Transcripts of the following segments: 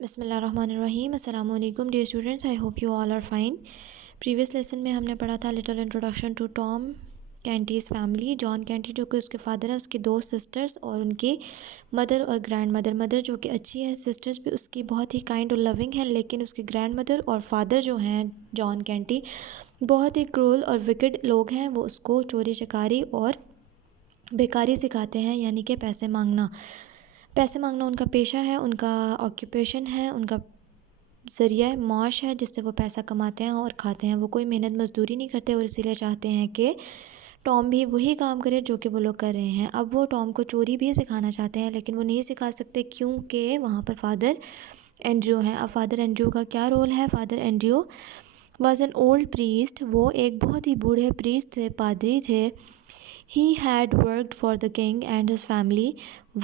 بسم اللہ الرحمن الرحیم۔ السلام علیکم dear students, I hope you all are fine. Previous lesson میں ہم نے پڑھا تھا little introduction to Tom Canty's family. John Canty جو کہ اس کے فادر ہیں، اس کی دو سسٹرز اور ان کی مدر اور گرینڈ مدر۔ مدر جو کہ اچھی ہے، سسٹرز بھی اس کی بہت ہی کائنڈ اور لونگ ہیں، لیکن اس کی گرینڈ مدر اور فادر جو ہیں جان کینٹی بہت ہی کرول اور وکڈ لوگ ہیں۔ وہ اس کو چوری چکاری اور بیکاری سکھاتے ہیں، یعنی کہ پیسے مانگنا ان کا پیشہ ہے، ان کا آکیوپیشن ہے، ان کا ذریعہ معاش ہے جس سے وہ پیسہ کماتے ہیں اور کھاتے ہیں۔ وہ کوئی محنت مزدوری نہیں کرتے اور اسی لیے چاہتے ہیں کہ ٹام بھی وہی کام کرے جو کہ وہ لوگ کر رہے ہیں۔ اب وہ ٹام کو چوری بھی سکھانا چاہتے ہیں، لیکن وہ نہیں سکھا سکتے کیونکہ وہاں پر فادر اینڈریو ہیں۔ اب فادر اینڈریو کا کیا رول ہے؟ Father Andrew was an old priest, وہ ایک بہت ہی بوڑھے پریسٹ تھے، پادری تھے۔ He head worked for the king and his family,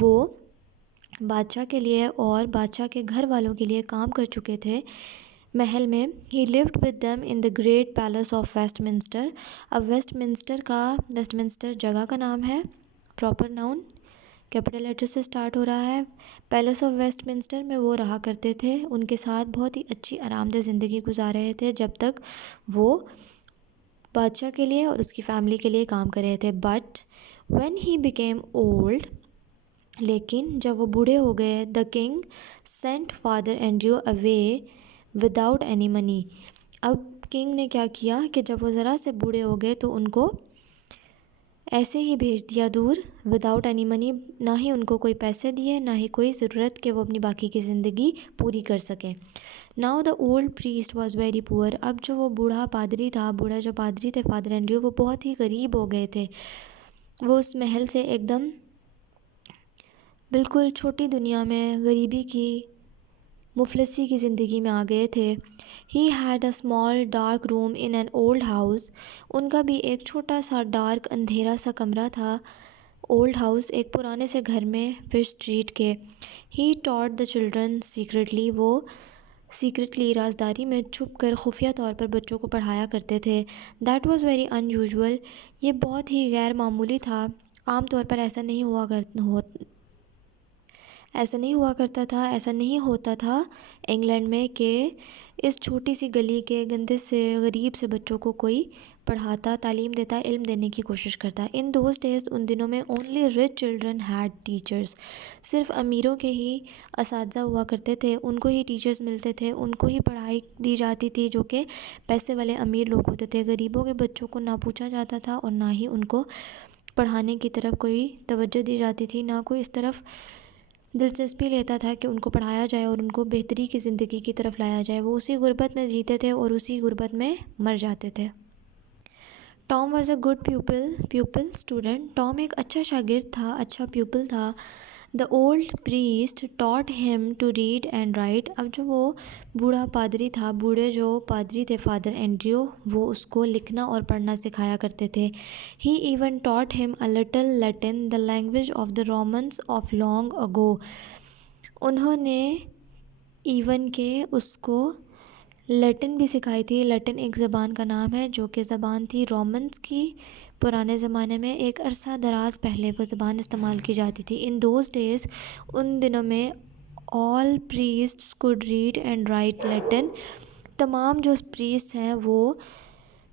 وہ بادشاہ کے لیے اور بادشاہ کے گھر والوں کے لیے کام کر چکے تھے محل میں۔ He lived with them in the great palace of Westminster. اب ویسٹ منسٹر جگہ کا نام ہے، پراپر ناؤن، کیپٹل لیٹر سے سٹارٹ ہو رہا ہے۔ پیلس آف ویسٹ منسٹر میں وہ رہا کرتے تھے، ان کے ساتھ بہت ہی اچھی آرام دہ زندگی گزار رہے تھے جب تک وہ بادشاہ کے لیے اور اس کی فیملی کے لیے کام کر رہے تھے۔ But when he became old, لیکن جب وہ بوڑھے ہو گئے، the king sent father Andrew away without any money. اب کنگ نے کیا کیا کہ جب وہ ذرا سے بوڑھے ہو گئے تو ان کو ایسے ہی بھیج دیا دور، وداؤٹ اینی منی، نہ ہی ان کو کوئی پیسے دیے، نہ ہی کوئی ضرورت کہ وہ اپنی باقی کی زندگی پوری کر سکیں۔ Now the old priest was very poor, اب جو وہ بوڑھا پادری تھے فادر اینڈریو، وہ بہت ہی غریب ہو گئے تھے۔ وہ اس محل سے ایک دم بالکل چھوٹی دنیا میں غریبی کی، مفلسی کی زندگی میں آ گئے تھے۔ He had a small dark room in an old house, ان کا بھی ایک چھوٹا سا ڈارک اندھیرا سا کمرہ تھا، اولڈ ہاؤس، ایک پرانے سے گھر میں، فش اسٹریٹ کے۔ ہی ٹاٹ دا چلڈرن سیکرٹلی، وہ سیکرٹلی، رازداری میں چھپ کر خفیہ طور پر بچوں کو پڑھایا کرتے تھے۔ That was very in usual, یہ بہت ہی غیر معمولی تھا، عام طور پر ایسا نہیں ہوتا تھا انگلینڈ میں کہ اس چھوٹی سی گلی کے گندے سے غریب سے بچوں کو کوئی پڑھاتا، تعلیم دیتا، علم دینے کی کوشش کرتا۔ ان دوز ڈیز، ان دنوں میں، only rich children had teachers, صرف امیروں کے ہی اساتذہ ہوا کرتے تھے، ان کو ہی ٹیچرز ملتے تھے، ان کو ہی پڑھائی دی جاتی تھی جو کہ پیسے والے امیر لوگ ہوتے تھے۔ غریبوں کے بچوں کو نہ پوچھا جاتا تھا اور نہ ہی ان کو پڑھانے کی طرف کوئی توجہ دی جاتی تھی، نہ کوئی اس طرف دلچسپی لیتا تھا کہ ان کو پڑھایا جائے اور ان کو بہتری کی زندگی کی طرف لایا جائے۔ وہ اسی غربت میں جیتے تھے اور اسی غربت میں مر جاتے تھے۔ Tom was a good people student, Tom ایک اچھا شاگرد تھا، اچھا پیپل تھا۔ دا اولڈ پریسٹ ٹاٹ ہم ٹو ریڈ اینڈ رائٹ، اب جو وہ بوڑھے جو پادری تھے فادر اینڈریو، وہ اس کو لکھنا اور پڑھنا سکھایا کرتے تھے۔ ہی even taught him a little Latin, the language of the Romans of long ago, انہوں نے ایون کے اس کو لیٹن بھی سکھائی تھی۔ لیٹن ایک زبان کا نام ہے جو کہ زبان تھی رومنس کی، پرانے زمانے میں، ایک عرصہ دراز پہلے وہ زبان استعمال کی جاتی تھی۔ ان دوز ڈیز، ان دنوں میں، آل پریسٹس کوڈ ریڈ اینڈ رائٹ لیٹن، تمام جو پریسٹ ہیں وہ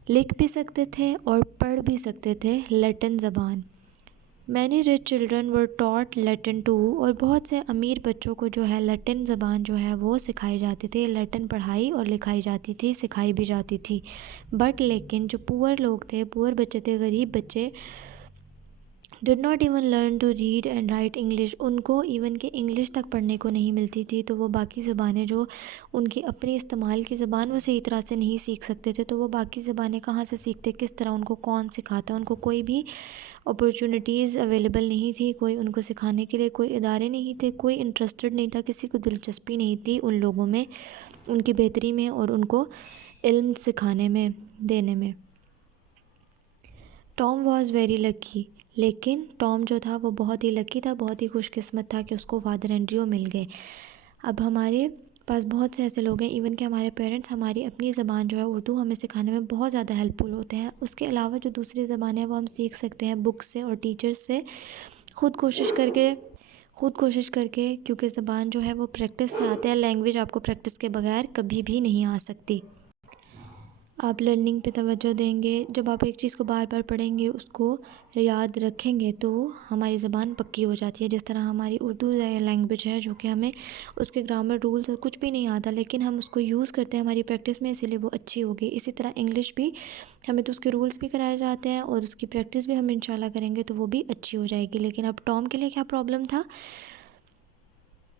لکھ بھی سکتے تھے اور پڑھ بھی سکتے تھے لیٹن زبان۔ Many rich children were taught Latin too, اور بہت سے امیر بچوں کو جو ہے لیٹن زبان جو ہے وہ سکھائی جاتی تھی، لیٹن پڑھائی اور لکھائی جاتی تھی، سکھائی بھی جاتی تھی۔ بٹ لیکن جو پور لوگ تھے، پور بچے تھے، غریب بچے، did not even learn to read and write English, ان کو ایون کہ انگلش تک پڑھنے کو نہیں ملتی تھی، تو وہ باقی زبانیں جو ان کی اپنی استعمال کی زبان وہ صحیح طرح سے نہیں سیکھ سکتے تھے، تو وہ باقی زبانیں کہاں سے سیکھتے، کس طرح، ان کو کون سکھاتا، ان کو کوئی بھی اپرچونیٹیز اویلیبل نہیں تھی، کوئی ان کو سکھانے کے لیے کوئی ادارے نہیں تھے، کوئی انٹرسٹڈ نہیں تھا، کسی کو دلچسپی نہیں تھی ان لوگوں میں، ان کی بہتری میں اور ان کو علم سکھانے میں، دینے میں۔ ٹام واز ویری لکی، لیکن ٹام جو تھا وہ بہت ہی لکی تھا، بہت ہی خوش قسمت تھا کہ اس کو فادر اینڈریو مل گئے۔ اب ہمارے پاس بہت سے ایسے لوگ ہیں، ایون کہ ہمارے پیرنٹس ہماری اپنی زبان جو ہے اردو ہمیں سکھانے میں بہت زیادہ ہیلپ فل ہوتے ہیں، اس کے علاوہ جو دوسری زبانیں ہیں وہ ہم سیکھ سکتے ہیں بک سے اور ٹیچرز سے، خود کوشش کر کے خود کوشش کر کے، کیونکہ زبان جو ہے وہ پریکٹس سے آتا ہے، لینگویج آپ کو پریکٹس کے بغیر کبھی بھی نہیں آ سکتی۔ آپ لرننگ پہ توجہ دیں گے، جب آپ ایک چیز کو بار بار پڑھیں گے، اس کو یاد رکھیں گے تو ہماری زبان پکی ہو جاتی ہے۔ جس طرح ہماری اردو لینگویج ہے جو کہ ہمیں اس کے گرامر رولز اور کچھ بھی نہیں آتا، لیکن ہم اس کو یوز کرتے ہیں ہماری پریکٹس میں، اسی لیے وہ اچھی ہوگی۔ اسی طرح انگلش بھی، ہمیں تو اس کے رولز بھی کرائے جاتے ہیں اور اس کی پریکٹس بھی ہم انشاءاللہ کریں گے تو وہ بھی اچھی ہو جائے گی۔ لیکن اب ٹام کے لیے کیا پرابلم تھا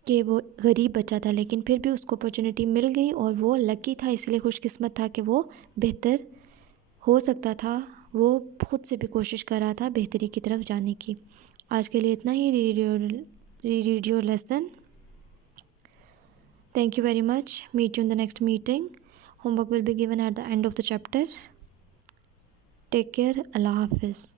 کہ وہ غریب بچہ تھا، لیکن پھر بھی اس کو اپرچونیٹی مل گئی اور وہ لکی تھا، اس لیے خوش قسمت تھا کہ وہ بہتر ہو سکتا تھا، وہ خود سے بھی کوشش کر رہا تھا بہتری کی طرف جانے کی۔ آج کے لیے اتنا ہی۔ Read your lesson. Thank you very much. Meet you in the next meeting. Homework will be given at the end of the chapter. Take care. اللہ حافظ۔